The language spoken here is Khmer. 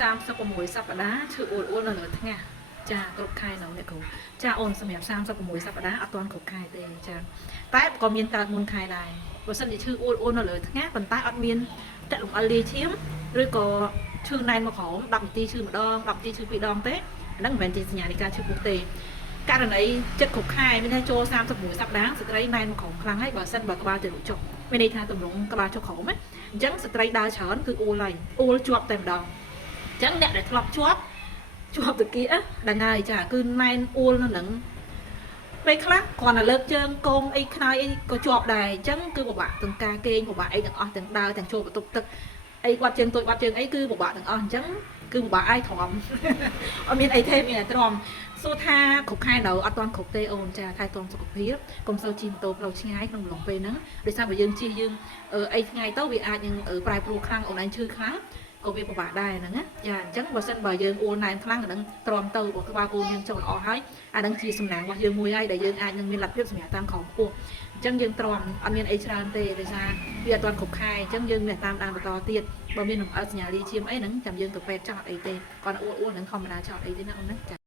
36សប្តាហ៍ឈឺអូននៅលើថ្ងៃចាគ្រប់ខែនៅអ្នកគ្រូចាអូនសម្រាប់36សប្តាហ៍អត់ទាន់គ្រប់ខែទេចាតែក៏មានកើតមុនខែដែរបើសិនជាឈឺអូននៅលើថ្ងៃប៉ុន្តែអត់មានតែលំអិលលាឈាមឬក៏ឈឺណែនមកក្រោម10នាទីឈឺម្ដង10នាទីឈឺ2ដងទេអាហ្នឹងមិនមែនជាសញ្ញានៃការឈឺពោះទេករណីចិត្តគ្រប់ខែមានថាចូល36សប្តាហ៍ស្ត្រីណែនមកក្រោមខ្លាំងហើយបើសិនបើក្បាលទៅចុះមានន័យថាទម្រង់ក្បាលចុះក្រោមណាអញ្ចឹងស្ត្រីដើរច្រើនគឺអូលហើយអូលជាប់តែម្ដងអញ្ចឹងអ្នកដែលធ្លាប់ជាប់ទៅគៀដល់ហើយចាគឺណែនអូលនៅនឹងពេលខ្លះគ្រាន់តែលើកជើងកងអីខ្នើយអីក៏ជាប់ដែរអញ្ចឹងគឺពិបាកទាំងការគេងពិបាកអីទាំងអស់ទាំងដើរទាំងចូលបន្ទប់ទឹកអីបាត់ជើងតូចបាត់ជើងអីគឺពិបាកទាំងអស់អញ្ចឹងគឺពិបាកអាយទ្រាំអត់មានអីទេមានតែទ្រាំសួរថាគ្រប់ខែនៅអត់ទាន់គ្រប់ទេអូនចាថែទាំសុខភាពកុំសូវជិះម៉ូតូផ្លូវឆ្ងាយក្នុងអំឡុងពេលហ្នឹងដោយសារបើយើងជិះយើងអីថ្ងៃទៅវាអាចនឹងប្រែប្រួលខ្លាំងអូនឯងឈឺខ្លាំងក៏វាពិបាកដែរហ្នឹងណាចាអញ្ចឹងបើសិនបើយើងអូនណែនខ្លាំងអាហ្នឹងទ្រាំទៅបើក្បាលគូយើងចុះល្អហើយអាហ្នឹងជាសំណាងរបស់យើងមួយហើយដែលយើងអាចនឹងមានលទ្ធភាពសម្រាប់តាមក្រោមខ្ពស់អញ្ចឹងយើងទ្រាំអត់មានអីច្រើនទេដោយសារវាអត់ទាន់គ្រប់ខែអញ្ចឹងយើងមានតាមដានបន្តទៀតបើមានលំអិតសញ្ញាលាឈាមអីហ្នឹងចាំយើងទៅពេទ្យចោះអត់អីទេគាត់អូនហ្នឹងធម្មតាចោះអីទេណាអូនណាចា